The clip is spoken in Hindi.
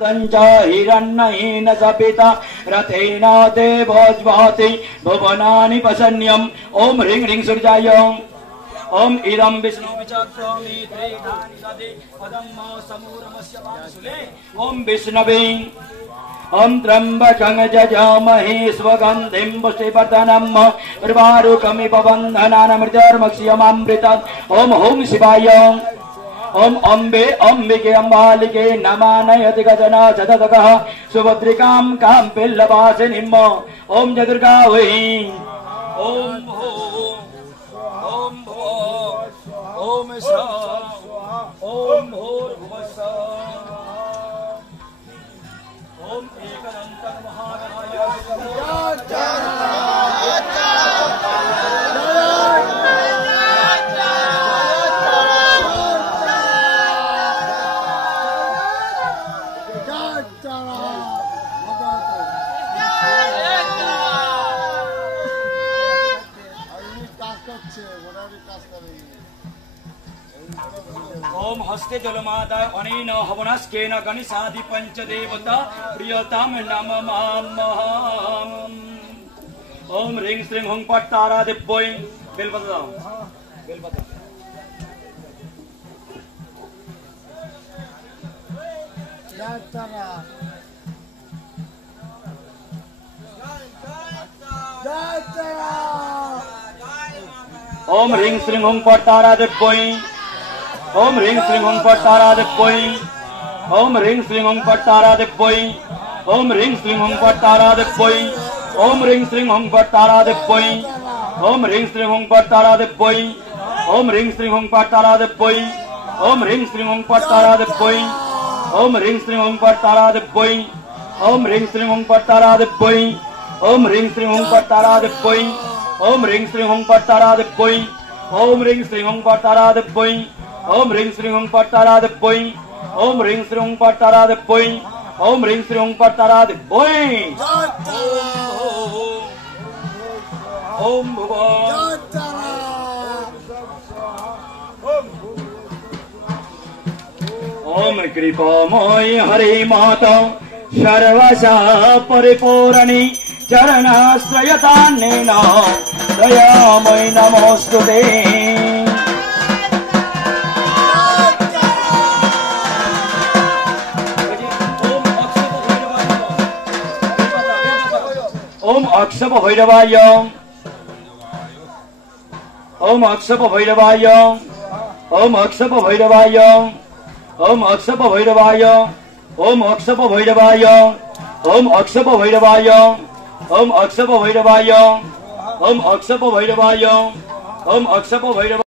हिरण्येन च पिता रथेन देवज्वाति भुवनानि पशन्यम्। ओम ह्रीं ह्रीं सूर्याय ओम इदं विष्णु विचक्रमी त्रिधानि ददे पदम् समूरमस्य वासुले। ओम विष्णवे ओम त्र्यंबकं जजामहे स्वगन्धिं पुष्टिवर्धनम् उर्वारुकमिव बन्धनानामृतर्मक्ष्यमामृतात्। ओम हुं शिवाय ओम अम्बे अम्बिके अम्बालिके नमानयति गजना चततकः सुभद्रिकां कां पिल्लवासिनीम्। ओम जदुर्गा वै ओम हो ओम भो ओम सा ओम भूर्भुवस्सुः ओम एकदन्तं महागणाय ओम हस्ते जलमादाय अनेन हवनस्केन गणेशादि पंचदेवता प्रियताम नमः। ओम ह्रीं श्रीं हुं पट तारा दिव्यों बेलपत्र दाओ बेलपत्र ओम ह्रीं श्रीं हुं पट तारा दिव्यों ओम ह्रीं श्रीं हुं पट तारा दिव्यों ओम ह्रीं श्रीं हुं पट तारा दिव्यों ओम ह्रीं श्रीं हुं पट तारा दिव्यों ओम ह्रीं श्रीं हुं पट तारा दिव्यों ओम ह्रीं श्रीं हुं पट तारा दिव्यों ओम ह्रीं श्रीं हुं पट तारा दिव्यों ओम ह्रीं श्रीं हुं पट तारा दिव्यों ओम ह्रीं श्रीं हुं पट तारा दिव्यों ओम ह्रीं श्रीं हुं पट तारा दिव्यों ओम ह्रीं श्रीं हुं पट तारा दिव्यों ओम ह्रीं श्रीं हुं पट तारा दिव्यों ओम ह्रीं श्रीं हुं पट तारा दिव्यों ओम ह्रीं श्रीं हुं पट तारा दिव्यों ओम ह्रीं श्रीं हुं पट तारा दिव्यों ओम ह्रीं श्रीं हुं पट तारा दिव्यों ओम ओम कृपामय हरे माता सर्वसा परिपूरणी चरणाश्रयतान्नेन दयामय नमोस्तुते। ओम अक्षप भैरवाय ओम अक्षप भैरवाय ओम अक्षप भैरवाय ओम अक्षप भैरवाय ओम अक्षप भैरवाय ओम अक्षप भैरवाय ओम अक्षप भैरवाय ओम अक्षप भैरवाय ओम अक्षप भैरवाय।